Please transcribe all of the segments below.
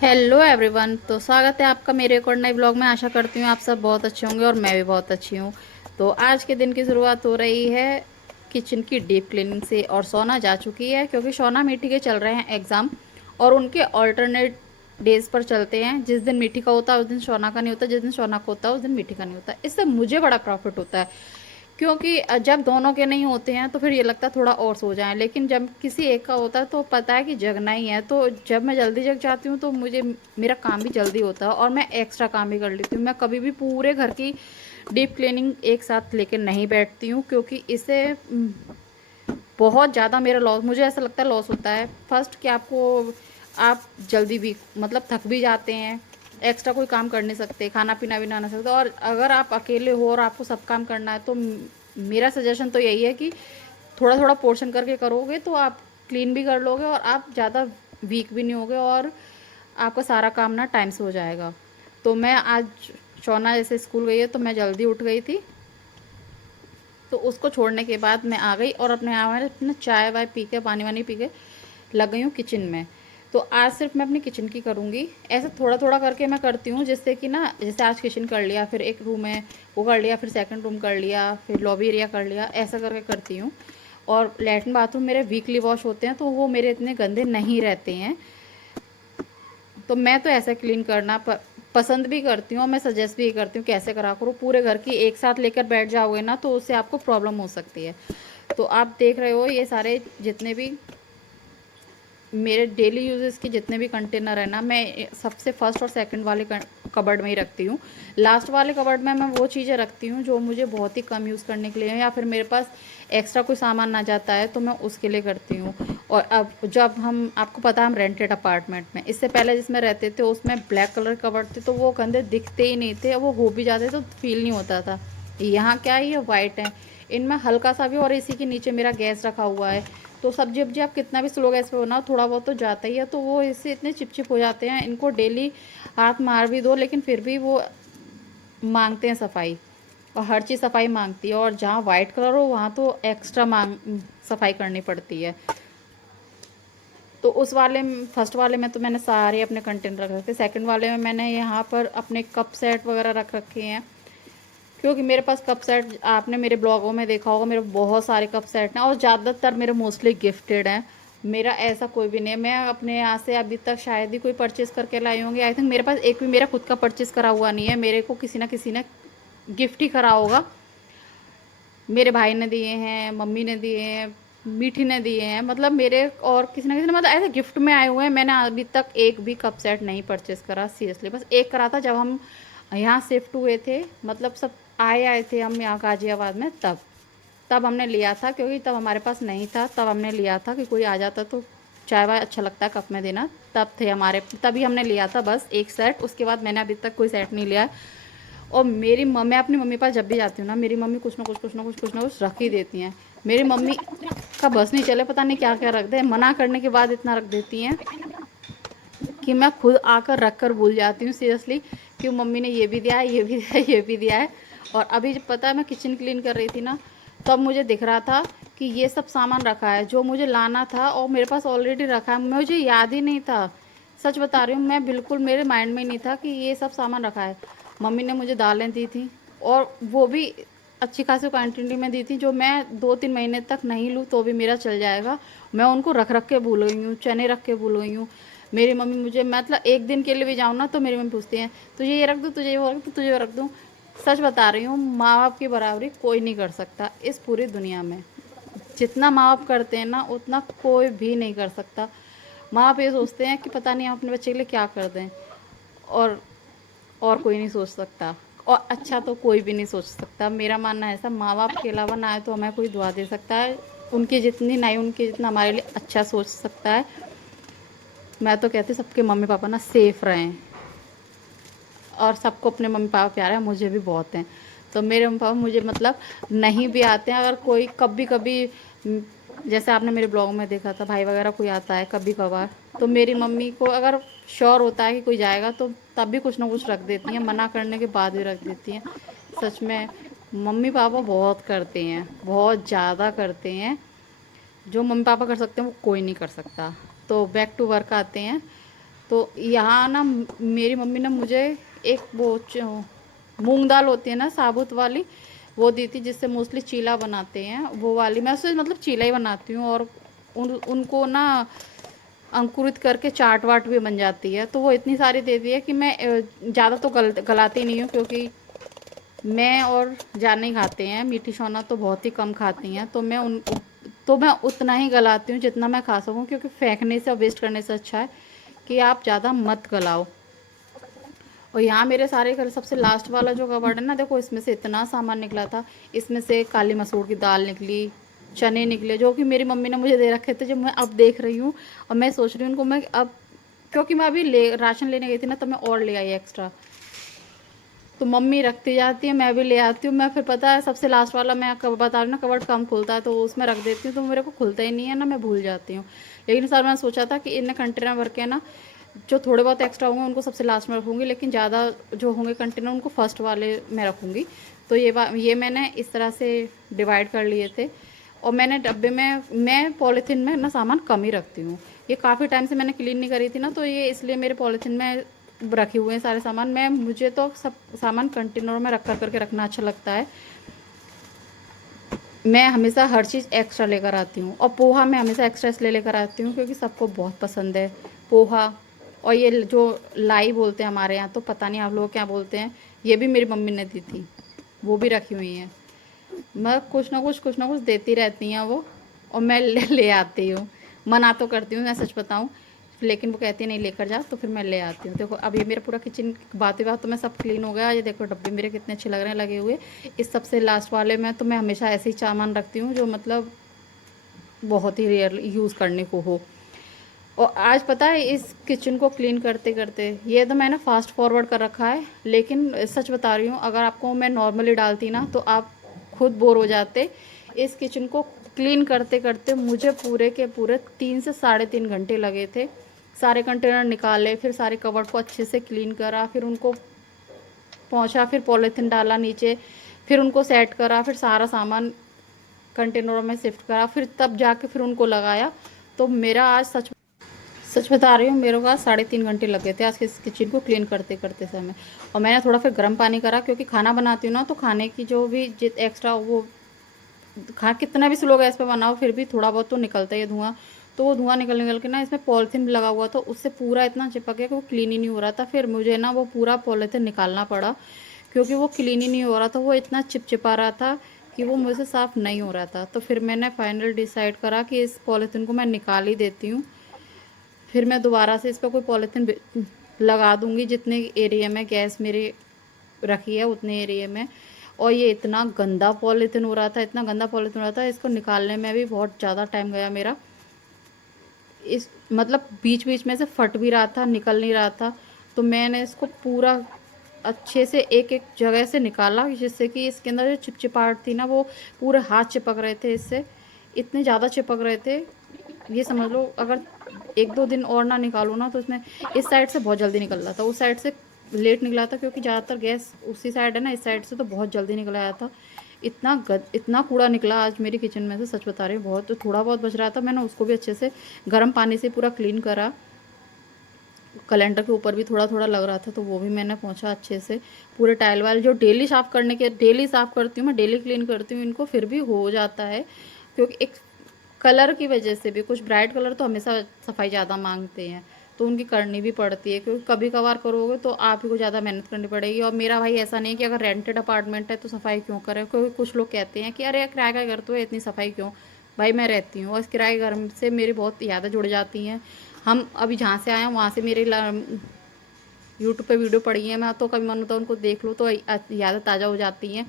Hello everyone. तो स्वागत है आपका मेरे एक और नए ब्लॉग में। आशा करती हूँ आप सब बहुत अच्छे होंगे और मैं भी बहुत अच्छी हूँ। तो आज के दिन की शुरुआत हो रही है किचन की डीप क्लीनिंग से। और सोना जा चुकी है क्योंकि सोना मीठी के चल रहे हैं एग्ज़ाम, और उनके ऑल्टरनेट डेज पर चलते हैं। जिस दिन मीठी का होता है उस दिन सोना का नहीं होता, जिस दिन सोना का होता है उस दिन मीठी का नहीं होता। इससे मुझे बड़ा प्रॉफिट होता है क्योंकि जब दोनों के नहीं होते हैं तो फिर ये लगता है थोड़ा और सो जाएं, लेकिन जब किसी एक का होता है तो पता है कि जगना ही है। तो जब मैं जल्दी जग जाती हूँ तो मुझे मेरा काम भी जल्दी होता है और मैं एक्स्ट्रा काम भी कर लेती हूँ। मैं कभी भी पूरे घर की डीप क्लीनिंग एक साथ लेकर नहीं बैठती हूँ क्योंकि इससे बहुत ज़्यादा मेरा लॉस, मुझे ऐसा लगता है लॉस होता है। फर्स्ट कि आप जल्दी भी मतलब थक भी जाते हैं, एक्स्ट्रा कोई काम कर नहीं सकते, खाना पीना भी ना ना सकते। और अगर आप अकेले हो और आपको सब काम करना है तो मेरा सजेशन तो यही है कि थोड़ा थोड़ा पोर्शन करके करोगे तो आप क्लीन भी कर लोगे और आप ज़्यादा वीक भी नहीं होगे और आपका सारा काम ना टाइम से हो जाएगा। तो मैं आज शोना जैसे स्कूल गई है तो मैं जल्दी उठ गई थी, तो उसको छोड़ने के बाद मैं आ गई और अपने यहाँ अपना चाय वाय पी के पानी वानी पी के लग गई हूँ किचन में। तो आज सिर्फ मैं अपनी किचन की करूँगी। ऐसे थोड़ा थोड़ा करके मैं करती हूँ जिससे कि ना, जैसे आज किचन कर लिया, फिर एक रूम है वो कर लिया, फिर सेकंड रूम कर लिया, फिर लॉबी एरिया कर लिया, ऐसा करके करती हूँ। और लैट्रिन बाथरूम मेरे वीकली वॉश होते हैं तो वो मेरे इतने गंदे नहीं रहते हैं। तो मैं तो ऐसा क्लीन करना पसंद भी करती हूँ और मैं सजेस्ट भी करती हूँ कैसे करा करो। पूरे घर की एक साथ लेकर बैठ जाओगे ना तो उससे आपको प्रॉब्लम हो सकती है। तो आप देख रहे हो ये सारे जितने भी मेरे डेली यूजेस के जितने भी कंटेनर है ना, मैं सबसे फर्स्ट और सेकंड वाले कबर्ड में ही रखती हूँ। लास्ट वाले कबर्ड में मैं वो चीज़ें रखती हूँ जो मुझे बहुत ही कम यूज़ करने के लिए या फिर मेरे पास एक्स्ट्रा कोई सामान ना जाता है तो मैं उसके लिए करती हूँ। और अब जब हम, आपको पता है हम रेंटेड अपार्टमेंट में, इससे पहले जिसमें रहते थे उसमें ब्लैक कलर कबर्ड थे तो वो गंदे दिखते ही नहीं थे, वो हो भी जाते तो फील नहीं होता था। यहाँ क्या है, ये वाइट है, इनमें हल्का सा भी, और इसी के नीचे मेरा गैस रखा हुआ है। तो सब्जी वब्जी आप कितना भी स्लो गैस पे बनाओ थोड़ा बहुत तो जाता ही है, तो वो इससे इतने चिपचिप हो जाते हैं, इनको डेली हाथ मार भी दो लेकिन फिर भी वो मांगते हैं सफाई। और हर चीज़ सफाई मांगती है, और जहाँ वाइट कलर हो वहाँ तो एक्स्ट्रा सफाई करनी पड़ती है। तो उस वाले फर्स्ट वाले में तो मैंने सारे अपने कंटेनर रख रखे, सेकंड वाले में मैंने यहाँ पर अपने कप सेट वगैरह रख रखे हैं क्योंकि मेरे पास कप सेट, आपने मेरे ब्लॉगों में देखा होगा मेरे बहुत सारे कप सेट हैं और ज़्यादातर मेरे मोस्टली गिफ्टेड हैं। मेरा ऐसा कोई भी नहीं है, मैं अपने यहाँ से अभी तक शायद ही कोई परचेज़ करके लाई होंगी। आई थिंक मेरे पास एक भी मेरा खुद का परचेज़ करा हुआ नहीं है, मेरे को किसी ना किसी ने गिफ्ट ही करा होगा। मेरे भाई ने दिए हैं, मम्मी ने दिए हैं, मीठी ने दिए हैं, मतलब मेरे और किसी ना किसी ने, मतलब ऐसे गिफ्ट में आए हुए हैं। मैंने अभी तक एक भी कप सेट नहीं परचेज़ करा सीरियसली। बस एक करा था जब हम यहाँ शिफ्ट हुए थे, मतलब सब आए थे हम यहाँ गाजियाबाद में, तब हमने लिया था क्योंकि तब हमारे पास नहीं था। तब हमने लिया था कि कोई आ जाता तो चाय वाय अच्छा लगता है कप में देना, तब थे हमारे, तभी हमने लिया था बस एक सेट। उसके बाद मैंने अभी तक कोई सेट नहीं लिया है। और मेरी मम्मी, मैं अपनी मम्मी पास जब भी जाती हूँ ना, मेरी मम्मी कुछ ना कुछ रख ही देती हैं। मेरी मम्मी का बस नहीं चले, पता नहीं क्या क्या रख दे, मना करने के बाद इतना रख देती हैं कि मैं खुद आकर रख कर भूल जाती हूँ सीरियसली कि मम्मी ने ये भी दिया है, ये भी दिया है, ये भी दिया है। और अभी जब पता है मैं किचन क्लीन कर रही थी ना, तब मुझे दिख रहा था कि ये सब सामान रखा है जो मुझे लाना था और मेरे पास ऑलरेडी रखा है, मुझे याद ही नहीं था। सच बता रही हूँ, मैं बिल्कुल मेरे माइंड में ही नहीं था कि ये सब सामान रखा है। मम्मी ने मुझे दालें दी थी और वो भी अच्छी खासी क्वांटिटी में दी थी जो मैं 2-3 महीने तक नहीं लूँ तो भी मेरा चल जाएगा। मैं उनको रख रख के भूल गई हूँ, चने रख के भूल गई हूँ। मेरी मम्मी मुझे, मतलब एक दिन के लिए भी जाऊँ ना तो मेरी मम्मी पूछती हैं तुझे ये रख दूँ, तुझे वो रख दूँ, तुझे वो रख दूँ। सच बता रही हूँ, माँ बाप की बराबरी कोई नहीं कर सकता इस पूरी दुनिया में। जितना माँ बाप करते हैं ना उतना कोई भी नहीं कर सकता। माँ बाप ये सोचते हैं कि पता नहीं हम अपने बच्चे के लिए क्या कर दें, और कोई नहीं सोच सकता, और अच्छा तो कोई भी नहीं सोच सकता। मेरा मानना है ऐसा, माँ बाप के अलावा ना है तो हमें कोई दुआ दे सकता है उनकी जितनी, ना ही उनकी जितना हमारे लिए अच्छा सोच सकता है। मैं तो कहती हूँ सबके मम्मी पापा ना सेफ़ रहें, और सबको अपने मम्मी पापा प्यारे हैं, मुझे भी बहुत हैं। तो मेरे मम्मी पापा मुझे मतलब नहीं भी आते हैं, अगर कोई कभी कभी जैसे आपने मेरे ब्लॉग में देखा था भाई वगैरह कोई आता है कभी कभार, तो मेरी मम्मी को अगर श्योर होता है कि कोई जाएगा तो तब भी कुछ ना कुछ रख देती हैं, मना करने के बाद भी रख देती हैं। सच में मम्मी पापा बहुत करते हैं, बहुत ज़्यादा करते हैं। जो मम्मी पापा कर सकते हैं वो कोई नहीं कर सकता। तो बैक टू वर्क आते हैं। तो यहाँ ना मेरी मम्मी ने मुझे एक वो मूंग दाल होती है ना साबुत वाली, वो दी थी, जिससे मोस्टली चीला बनाते हैं, वो वाली मैं उससे मतलब चीला ही बनाती हूँ। और उनको ना अंकुरित करके चाट वाट भी बन जाती है। तो वो इतनी सारी दे दी है कि मैं ज़्यादा तो गलाती नहीं हूँ, क्योंकि मैं और जान नहीं खाते हैं, मीठी सोना तो बहुत ही कम खाती हैं। तो मैं उतना ही गलाती हूँ जितना मैं खा सकूँ, क्योंकि फेंकने से और वेस्ट करने से अच्छा है कि आप ज़्यादा मत गलाओ। और यहाँ मेरे सारे घर सबसे लास्ट वाला जो कवर्ड है ना, देखो इसमें से इतना सामान निकला था। इसमें से काली मसूर की दाल निकली, चने निकले, जो कि मेरी मम्मी ने मुझे दे रखे थे, जो मैं अब देख रही हूँ। और मैं सोच रही हूँ उनको मैं अब, क्योंकि मैं अभी राशन लेने गई थी ना, तो मैं और ले आई एक्स्ट्रा। तो मम्मी रखती जाती है, मैं भी ले आती हूँ। मैं फिर पता है सबसे लास्ट वाला मैं कब बता रही हूँ ना, कवर्ड कम खुलता है तो उसमें रख देती हूँ, तो मेरे को खुलता ही नहीं है ना, मैं भूल जाती हूँ। लेकिन सर मैंने सोचा था कि इन कंटेनर भर के ना, जो थोड़े बहुत एक्स्ट्रा होंगे उनको सबसे लास्ट में रखूँगी, लेकिन ज़्यादा जो होंगे कंटेनर उनको फर्स्ट वाले में रखूँगी। तो ये मैंने इस तरह से डिवाइड कर लिए थे। और मैंने डब्बे में, मैं पॉलीथीन में ना सामान कम ही रखती हूँ। ये काफ़ी टाइम से मैंने क्लीन नहीं करी थी ना, तो ये इसलिए मेरे पॉलीथीन में रखे हुए हैं सारे सामान। मुझे तो सब सामान कंटेनरों में रख करके रखना अच्छा लगता है। मैं हमेशा हर चीज़ एक्स्ट्रा लेकर आती हूँ। और पोहा मैं हमेशा एक्स्ट्रा इसलिए लेकर आती हूँ क्योंकि सबको बहुत पसंद है पोहा। और ये जो लाई बोलते हैं हमारे यहाँ, तो पता नहीं आप लोग क्या बोलते हैं, ये भी मेरी मम्मी ने दी थी, वो भी रखी हुई हैं। मैं कुछ ना कुछ देती रहती हैं वो। और मैं ले आती हूँ। मना तो करती हूँ, मैं सच बताऊँ, लेकिन वो कहती है नहीं लेकर जा, तो फिर मैं ले आती हूँ। देखो अब ये मेरा पूरा किचन बातें बात तो मैं सब क्लीन हो गया। ये देखो डब्बे मेरे कितने अच्छे लग रहे हैं लगे हुए। इस सबसे लास्ट वाले में तो मैं हमेशा ऐसे ही सामान रखती हूँ जो मतलब बहुत ही रेयर यूज़ करने को हो। और आज पता है इस किचन को क्लीन करते करते, ये तो मैंने फास्ट फॉरवर्ड कर रखा है, लेकिन सच बता रही हूँ, अगर आपको मैं नॉर्मली डालती ना तो आप खुद बोर हो जाते। इस किचन को क्लीन करते करते मुझे पूरे के पूरे 3 से 3.5 घंटे लगे थे। सारे कंटेनर निकाले, फिर सारे कवर्ड को अच्छे से क्लीन करा, फिर उनको पोंछा, फिर पॉलीथीन डाला नीचे, फिर उनको सेट करा, फिर सारा सामान कंटेनरों में शिफ्ट करा, फिर तब जाके फिर उनको लगाया। तो मेरा आज सच सच बता रही हूँ, मेरे को आज 3.5 घंटे लग गए थे आज इस किचन को क्लीन करते करते समय। और मैंने थोड़ा फिर गर्म पानी करा, क्योंकि खाना बनाती हूँ ना, तो खाने की जो भी जित एक्स्ट्रा वो खा कितना भी स्लो गैस पे बनाओ फिर भी थोड़ा बहुत तो निकलता है धुआं। तो वो धुआं निकल निकल के ना, इसमें पॉलीथीन लगा हुआ था, उससे पूरा इतना चिपक गया कि वो क्लीन ही नहीं हो रहा था। फिर मुझे ना वो पूरा पॉलीथीन निकालना पड़ा, क्योंकि वो क्लीन ही नहीं हो रहा था, वो इतना चिपचिपा रहा था कि वो मुझसे साफ़ नहीं हो रहा था। तो फिर मैंने फाइनल डिसाइड करा कि इस पॉलीथीन को मैं निकाल ही देती हूँ। फिर मैं दोबारा से इस पर कोई पॉलीथीन लगा दूँगी, जितने एरिया में गैस मेरी रखी है उतने एरिया में। और ये इतना गंदा पॉलीथीन हो रहा था, इतना गंदा पॉलीथीन हो रहा था, इसको निकालने में भी बहुत ज़्यादा टाइम गया मेरा। इस मतलब बीच बीच में से फट भी रहा था, निकल नहीं रहा था। तो मैंने इसको पूरा अच्छे से एक एक जगह से निकाला, जिससे कि इसके अंदर जो चिपचिपाहट थी ना, वो पूरे हाथ चिपक रहे थे इससे, इतने ज़्यादा चिपक रहे थे। ये समझ लो अगर 1-2 दिन और ना निकालो ना, तो इसमें इस साइड से बहुत जल्दी निकल रहा था, उस साइड से लेट निकला था, क्योंकि ज़्यादातर गैस उसी साइड है ना, इस साइड से तो बहुत जल्दी निकल आया था। इतना कूड़ा निकला आज मेरी किचन में से, सच बता रही हूँ। बहुत तो थोड़ा बहुत बच रहा था, मैंने उसको भी अच्छे से गर्म पानी से पूरा क्लीन करा। कैलेंडर के ऊपर भी थोड़ा थोड़ा लग रहा था, तो वो भी मैंने पोंछा अच्छे से। पूरे टाइल वाले जो डेली साफ़ करने के, डेली साफ़ करती हूँ मैं, डेली क्लीन करती हूँ इनको, फिर भी हो जाता है। क्योंकि एक कलर की वजह से भी, कुछ ब्राइट कलर तो हमेशा सफाई ज़्यादा मांगते हैं, तो उनकी करनी भी पड़ती है, क्योंकि कभी कभार करोगे तो आप ही को ज़्यादा मेहनत करनी पड़ेगी। और मेरा भाई ऐसा नहीं है कि अगर रेंटेड अपार्टमेंट है तो सफाई क्यों करे, क्योंकि कुछ लोग कहते हैं कि अरे किराए का घर तो है, इतनी सफाई क्यों। भाई मैं रहती हूँ, और इस किराए के घर से मेरी बहुत यादें जुड़ जाती हैं। हम अभी जहाँ से आए हैं वहाँ से मेरी यूट्यूब पे वीडियो पड़ी है, मैं तो कभी मन होता है उनको देख लूँ तो यादें ताज़ा हो जाती हैं।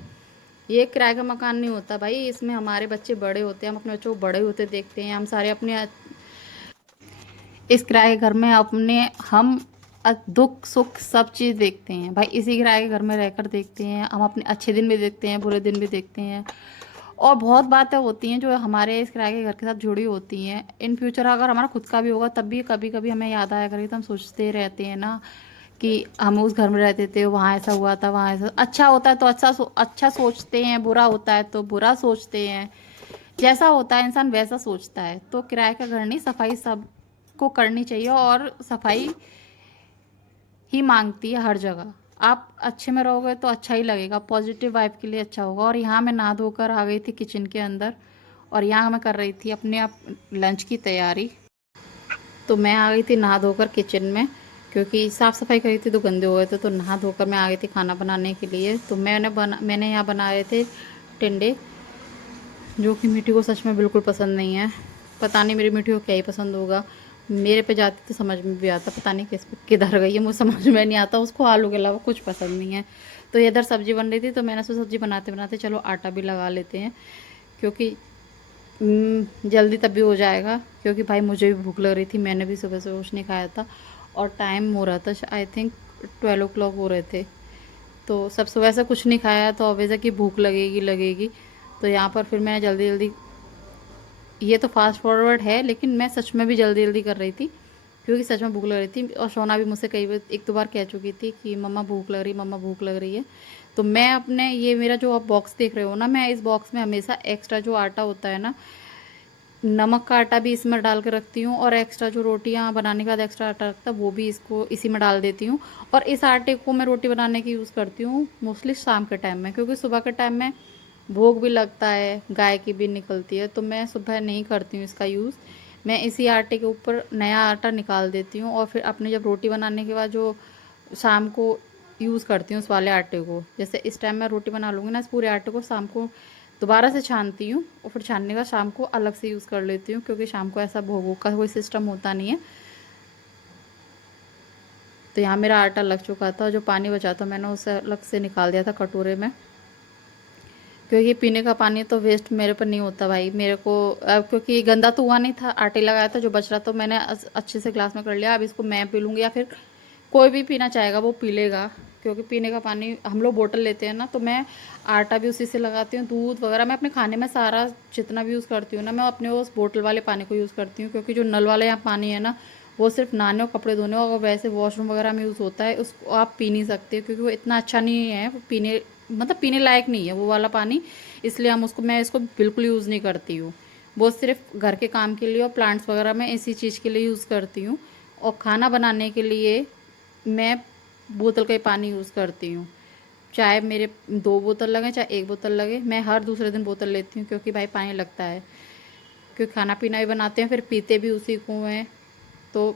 ये किराए का मकान नहीं होता भाई, इसमें हमारे बच्चे बड़े होते हैं, हम अपने बच्चों को बड़े होते देखते हैं, हम सारे अपने इस किराए के घर में अपने हम दुख सुख सब चीज़ देखते हैं भाई, इसी किराए के घर में रहकर देखते हैं हम, अपने अच्छे दिन भी देखते हैं, बुरे दिन भी देखते हैं। और बहुत बातें होती हैं जो हमारे इस किराए के घर के साथ जुड़ी होती हैं। इन फ्यूचर अगर हमारा खुद का भी होगा तब भी कभी कभी हमें याद आया करेगी, तो हम सोचते रहते हैं ना कि हम उस घर में रहते थे, वहाँ ऐसा हुआ था, वहाँ ऐसा अच्छा होता है तो अच्छा सोचते हैं, बुरा होता है तो बुरा सोचते हैं। जैसा होता है इंसान वैसा सोचता है। तो किराए का घर नहीं, सफाई सबको करनी चाहिए। और सफाई ही मांगती है हर जगह। आप अच्छे में रहोगे तो अच्छा ही लगेगा, पॉजिटिव वाइब के लिए अच्छा होगा। और यहाँ मैं नहा धोकर आ गई थी किचन के अंदर, और यहाँ मैं कर रही थी अपने आप लंच की तैयारी। तो मैं आ गई थी नहा धोकर किचन में, क्योंकि साफ़ सफाई करी थी तो गंदे हो गए थे, तो नहा धोकर मैं आ गई थी खाना बनाने के लिए। तो मैंने यहाँ बनाए थे टिंडे, जो कि मिट्टी को सच में बिल्कुल पसंद नहीं है। पता नहीं मेरी मिट्टी को क्या ही पसंद होगा। मेरे पे जाती तो समझ में भी आता, पता नहीं किस किधर गई है, मुझे समझ में नहीं आता। उसको आलू के अलावा कुछ पसंद नहीं है। तो इधर सब्ज़ी बन रही थी, तो मैंने सोचा सब्ज़ी बनाते बनाते चलो आटा भी लगा लेते हैं, क्योंकि जल्दी तब भी हो जाएगा। क्योंकि भाई मुझे भी भूख लग रही थी, मैंने भी सुबह से कुछ नहीं खाया था, और टाइम हो रहा था आई थिंक 12 o'clock हो रहे थे। तो सब सुबह से कुछ नहीं खाया, तो ऑब्वियस है कि भूख लगेगी लगेगी। तो यहाँ पर फिर मैं जल्दी जल्दी, ये तो फास्ट फॉरवर्ड है लेकिन मैं सच में भी जल्दी जल्दी कर रही थी, क्योंकि सच में भूख लग रही थी। और सोना भी मुझसे कई बार एक दो बार कह चुकी थी कि मम्मा भूख लग रही, मम्मा भूख लग रही है। तो मैं अपने, ये मेरा जो आप बॉक्स देख रहे हो ना, मैं इस बॉक्स में हमेशा एक्स्ट्रा जो आटा होता है ना, नमक का आटा भी इसमें डाल के रखती हूँ, और एक्स्ट्रा जो रोटियाँ बनाने के बाद एक्स्ट्रा आटा रखता है वो भी इसको इसी में डाल देती हूँ। और इस आटे को मैं रोटी बनाने की यूज़ करती हूँ मोस्टली शाम के टाइम में, क्योंकि सुबह के टाइम में भोग भी लगता है, गाय की भी निकलती है, तो मैं सुबह नहीं करती हूँ इसका यूज़। मैं इसी आटे के ऊपर नया आटा निकाल देती हूँ, और फिर अपने जब रोटी बनाने के बाद जो शाम को यूज़ करती हूँ उस वाले आटे को। जैसे इस टाइम मैं रोटी बना लूँगी ना, इस पूरे आटे को शाम को दोबारा से छानती हूँ, और फिर छानने का शाम को अलग से यूज़ कर लेती हूँ, क्योंकि शाम को ऐसा भोगों का कोई सिस्टम होता नहीं है। तो यहाँ मेरा आटा लग चुका था, जो पानी बचा था मैंने उसे अलग से निकाल दिया था कटोरे में, क्योंकि पीने का पानी तो वेस्ट मेरे पर नहीं होता भाई। मेरे को अब, क्योंकि गंदा तो हुआ नहीं था, आटे लगाया था, जो बच रहा तो मैंने अच्छे से ग्लास में कर लिया। अब इसको मैं पी लूँगी, या फिर कोई भी पीना चाहेगा वो पी लेगा, क्योंकि पीने का पानी हम लोग बोतल लेते हैं ना, तो मैं आटा भी उसी से लगाती हूँ, दूध वगैरह मैं अपने खाने में सारा जितना भी यूज़ करती हूँ ना, मैं अपने उस बोतल वाले पानी को यूज़ करती हूँ। क्योंकि जो नल वाला यहाँ पानी है ना, वो सिर्फ नहाने और कपड़े धोने और वैसे वॉशरूम वगैरह में यूज़ होता है, उसको आप पी नहीं सकते, क्योंकि वो इतना अच्छा नहीं है, वो पीने मतलब पीने लायक नहीं है वो वाला पानी। इसलिए मैं इसको बिल्कुल यूज़ नहीं करती हूँ। वो सिर्फ घर के काम के लिए और प्लांट्स वगैरह में इसी चीज़ के लिए यूज़ करती हूँ। और खाना बनाने के लिए मैं बोतल का ही पानी यूज़ करती हूँ। चाहे मेरे 2 बोतल लगे चाहे 1 बोतल लगे, मैं हर दूसरे दिन बोतल लेती हूँ, क्योंकि भाई पानी लगता है। क्योंकि खाना पीना भी बनाते हैं फिर पीते भी उसी को हैं। तो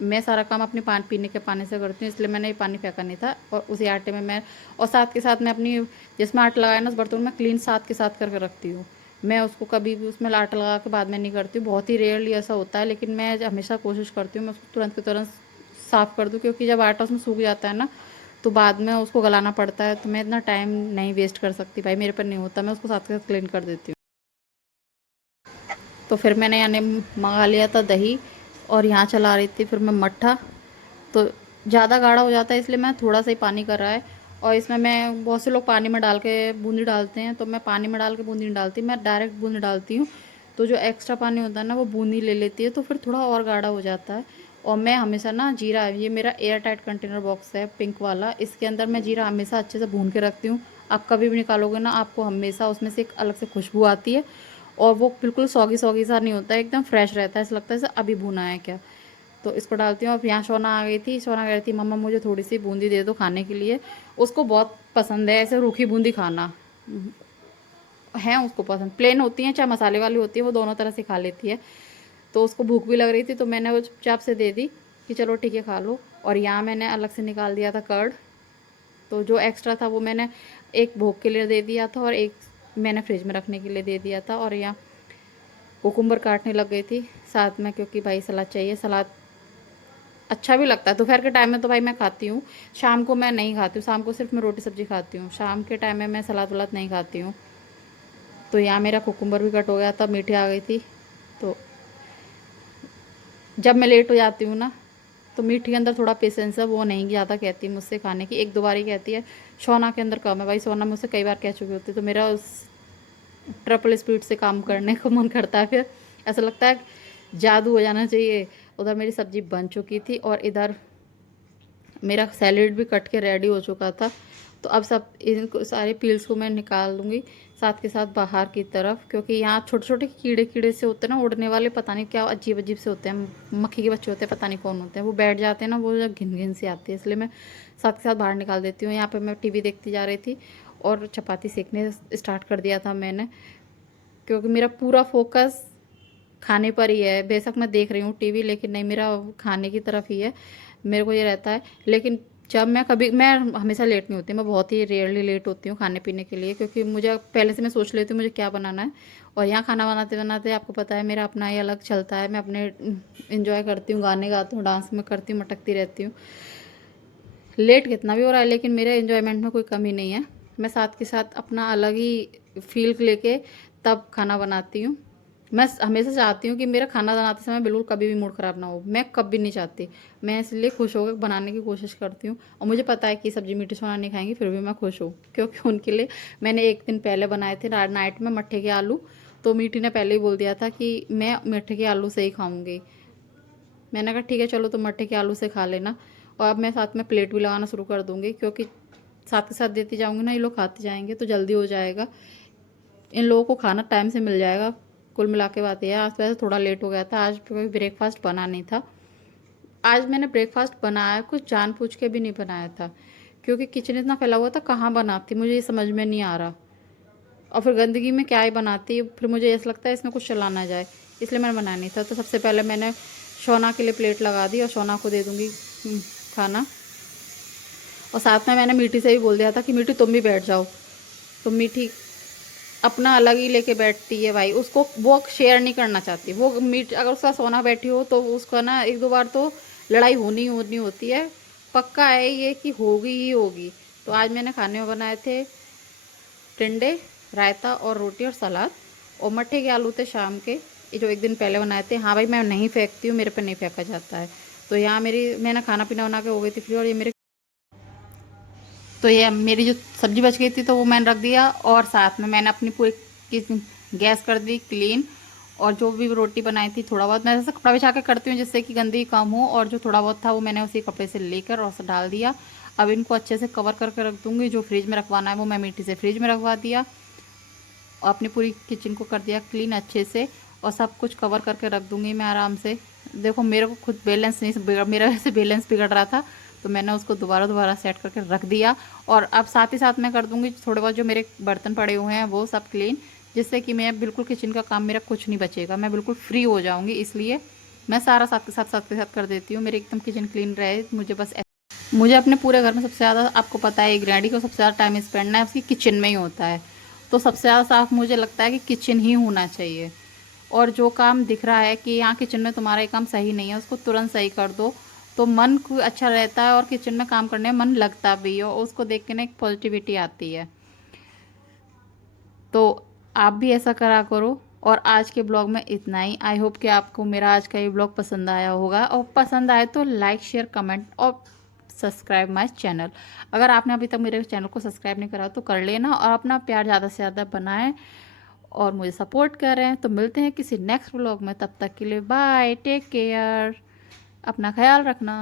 मैं सारा काम अपने पानी पीने के पानी से करती हूँ, इसलिए मैंने ये पानी फेंका नहीं था। और उसी आटे में मैं, और साथ के साथ मैं अपनी, जिसमें आटा लगाया ना उस बर्तन में क्लीन साथ के साथ करके रखती हूँ। मैं उसको कभी भी उसमें आटा लगा के बाद में नहीं करती हूँ, बहुत ही रेयरली ऐसा होता है, लेकिन मैं हमेशा कोशिश करती हूँ मैं उसको तुरंत के तुरंत साफ़ कर दूँ। क्योंकि जब आटा उसमें सूख जाता है ना, तो बाद में उसको गलाना पड़ता है, तो मैं इतना टाइम नहीं वेस्ट कर सकती भाई, मेरे पर नहीं होता, मैं उसको साथ के साथ क्लीन कर देती हूँ। तो फिर मैंने यानी मंगा लिया था दही, और यहाँ चला रही थी फिर मैं मट्ठा। तो ज़्यादा गाढ़ा हो जाता है, इसलिए मैं थोड़ा सा ही पानी कर रहा है। और इसमें मैं, बहुत से लोग पानी में डाल के बूंदी डालते हैं, तो मैं पानी में डाल के बूंदी नहीं डालती, मैं डायरेक्ट बूंदी डालती हूँ। तो जो एक्स्ट्रा पानी होता है ना, वो बूंदी ले लेती है, तो फिर थोड़ा और गाढ़ा हो जाता है। और मैं हमेशा ना जीरा, ये मेरा एयर टाइट कंटेनर बॉक्स है पिंक वाला, इसके अंदर मैं जीरा हमेशा अच्छे से भून के रखती हूँ। आप कभी भी निकालोगे ना, आपको हमेशा उसमें से एक अलग से खुशबू आती है, और वो बिल्कुल सौगी सौगी सा नहीं होता है, एकदम फ्रेश रहता है, ऐसा लगता है जैसे अभी भुना है क्या। तो इसको डालती हूँ। अब यहाँ सोना आ गई थी, सोना कह रही थी मम्मा मुझे थोड़ी सी बूंदी दे दो खाने के लिए। उसको बहुत पसंद है ऐसे रूखी बूंदी खाना, है उसको पसंद। प्लेन होती हैं चाहे मसाले वाली होती है, वो दोनों तरह से खा लेती है। तो उसको भूख भी लग रही थी, तो मैंने वो चुपचाप से दे दी कि चलो ठीक है खा लो। और यहाँ मैंने अलग से निकाल दिया था कर्ड, तो जो एक्स्ट्रा था वो मैंने एक भोग के लिए दे दिया था, और एक मैंने फ्रिज में रखने के लिए दे दिया था। और यहाँ कुकुम्बर काटने लग गई थी साथ में, क्योंकि भाई सलाद चाहिए, सलाद अच्छा भी लगता है। दोपहर के टाइम में तो भाई मैं खाती हूँ, शाम को मैं नहीं खाती हूँ, शाम को सिर्फ मैं रोटी सब्जी खाती हूँ, शाम के टाइम में मैं सलाद वलाद नहीं खाती हूँ। तो यहाँ मेरा कुकुम्बर भी कट हो गया था, मीठी आ गई थी। तो जब मैं लेट हो जाती हूँ ना, तो मीठी के अंदर थोड़ा पेशेंस है, वो नहीं ज़्यादा कहती मुझसे खाने की, एक दो बार ही कहती है। सोना के अंदर कम है भाई, सोना मुझसे कई बार कह चुकी होती है, तो मेरा उस ट्रिपल स्पीड से काम करने को मन करता है। फिर ऐसा लगता है जादू हो जाना चाहिए। उधर मेरी सब्ज़ी बन चुकी थी, और इधर मेरा सैलेड भी कट के रेडी हो चुका था। तो अब सब इनको सारे पील्स को मैं निकाल दूँगी, साथ के साथ बाहर की तरफ, क्योंकि यहाँ छोटे छोटे कीड़े कीड़े से होते हैं ना, उड़ने वाले, पता नहीं क्या अजीब अजीब से होते हैं, मक्खी के बच्चे होते हैं, पता नहीं कौन होते हैं, वो बैठ जाते हैं ना, वो घिन घिन से आती है, इसलिए मैं साथ के साथ बाहर निकाल देती हूँ। यहाँ पे मैं टीवी देखती जा रही थी और चपाती सेकने स्टार्ट कर दिया था मैंने, क्योंकि मेरा पूरा फोकस खाने पर ही है। बेशक मैं देख रही हूँ टीवी, लेकिन नहीं, मेरा खाने की तरफ ही है, मेरे को ये रहता है। लेकिन जब मैं हमेशा लेट नहीं होती, मैं बहुत ही रेयरली लेट होती हूँ खाने पीने के लिए, क्योंकि मुझे पहले से मैं सोच लेती हूँ मुझे क्या बनाना है। और यहाँ खाना बनाते बनाते आपको पता है मेरा अपना ही अलग चलता है, मैं अपने इंजॉय करती हूँ, गाने गाती हूँ, डांस में करती हूँ, मटकती रहती हूँ। लेट कितना भी हो रहा है, लेकिन मेरे एंजॉयमेंट में कोई कमी नहीं है। मैं साथ के साथ अपना अलग ही फील लेके तब खाना बनाती हूँ। मैं हमेशा चाहती हूँ कि मेरा खाना बनाते समय बिल्कुल कभी भी मूड ख़राब ना हो, मैं कभी नहीं चाहती। मैं इसलिए खुश होकर बनाने की कोशिश करती हूँ, और मुझे पता है कि सब्जी मीठी सोना नहीं खाएंगी, फिर भी मैं खुश हूँ, क्योंकि उनके लिए मैंने एक दिन पहले बनाए थे नाइट में मट्ठे के आलू। तो मीठी ने पहले ही बोल दिया था कि मैं मट्ठे के आलू से ही खाऊंगी। मैंने कहा ठीक है चलो, तुम मट्ठे के आलू से खा लेना। और अब मैं साथ में प्लेट भी लगाना शुरू कर दूँगी, क्योंकि साथ के साथ देती जाऊँगी ना, ये लोग खाते जाएंगे तो जल्दी हो जाएगा, इन लोगों को खाना टाइम से मिल जाएगा। कुल मिला के बात यह है। आज वैसे थोड़ा लेट हो गया था, आज कोई ब्रेकफास्ट बना नहीं था। आज मैंने ब्रेकफास्ट बनाया, कुछ जानबूझ के भी नहीं बनाया था, क्योंकि किचन इतना फैला हुआ था, कहाँ बनाती मुझे ये समझ में नहीं आ रहा। और फिर गंदगी में क्या ही बनाती, फिर मुझे ऐसा लगता है इसमें कुछ चला ना जाए, इसलिए मैंने बनाया नहीं था। तो सबसे पहले मैंने शोना के लिए प्लेट लगा दी, और शोना को दे दूँगी खाना। और साथ में मैंने मीठी से भी बोल दिया था कि मीठी तुम भी बैठ जाओ। तो मीठी अपना अलग ही लेके बैठती है भाई, उसको वो शेयर नहीं करना चाहती। वो मीठ अगर उसका सोना बैठी हो तो उसका ना एक दो बार तो लड़ाई होनी होनी होती है, पक्का है ये कि होगी ही होगी। तो आज मैंने खाने में बनाए थे टिंडे, रायता और रोटी और सलाद, और मट्ठे के आलू थे शाम के, ये जो एक दिन पहले बनाए थे। हाँ भाई, मैं नहीं फेंकती हूँ, मेरे पे नहीं फेंका जाता है। तो यहाँ मैंने खाना पीना बना के हो गई थी फ्री, और ये मेरे, तो ये मेरी जो सब्जी बच गई थी तो वो मैंने रख दिया, और साथ में मैंने अपनी पूरी किचन गैस कर दी क्लीन। और जो भी रोटी बनाई थी, थोड़ा बहुत मैं ऐसा कपड़ा बिछा के करती हूँ जिससे कि गंदगी कम हो, और जो थोड़ा बहुत था वो मैंने उसी कपड़े से लेकर और डाल दिया। अब इनको अच्छे से कवर करके रख दूँगी। जो फ्रिज में रखवाना है वो मैं मिट्टी से फ्रिज में रखवा दिया, और अपनी पूरी किचन को कर दिया क्लीन अच्छे से, और सब कुछ कवर करके रख दूँगी मैं आराम से। देखो मेरे को खुद बैलेंस नहीं बिगड़, मेरा वैसे बैलेंस बिगड़ रहा था, तो मैंने उसको दोबारा सेट करके रख दिया। और अब साथ ही साथ मैं कर दूँगी थोड़े बहुत जो मेरे बर्तन पड़े हुए हैं वो सब क्लीन, जिससे कि मैं बिल्कुल किचन का काम मेरा कुछ नहीं बचेगा, मैं बिल्कुल फ्री हो जाऊँगी। इसलिए मैं सारा साथ के साथ कर देती हूँ, मेरी एकदम किचन क्लीन रहे। मुझे बस मुझे अपने पूरे घर में सबसे ज़्यादा, आपको पता है, एक गृहिणी को सबसे ज़्यादा टाइम स्पेंड है उसकी किचन में ही होता है। तो सबसे ज़्यादा साफ मुझे लगता है कि किचन ही होना चाहिए। और जो काम दिख रहा है कि यहाँ किचन में तुम्हारा ये काम सही नहीं है, उसको तुरंत सही कर दो, तो मन को अच्छा रहता है, और किचन में काम करने में मन लगता भी है, और उसको देख के ना एक पॉजिटिविटी आती है। तो आप भी ऐसा करा करो। और आज के ब्लॉग में इतना ही। आई होप कि आपको मेरा आज का ये ब्लॉग पसंद आया होगा, और पसंद आए तो लाइक शेयर कमेंट और सब्सक्राइब माय चैनल। अगर आपने अभी तक मेरे चैनल को सब्सक्राइब नहीं करा तो कर लेना, और अपना प्यार ज़्यादा से ज़्यादा बनाएं और मुझे सपोर्ट करें। तो मिलते हैं किसी नेक्स्ट ब्लॉग में, तब तक के लिए बाय, टेक केयर, अपना ख्याल रखना।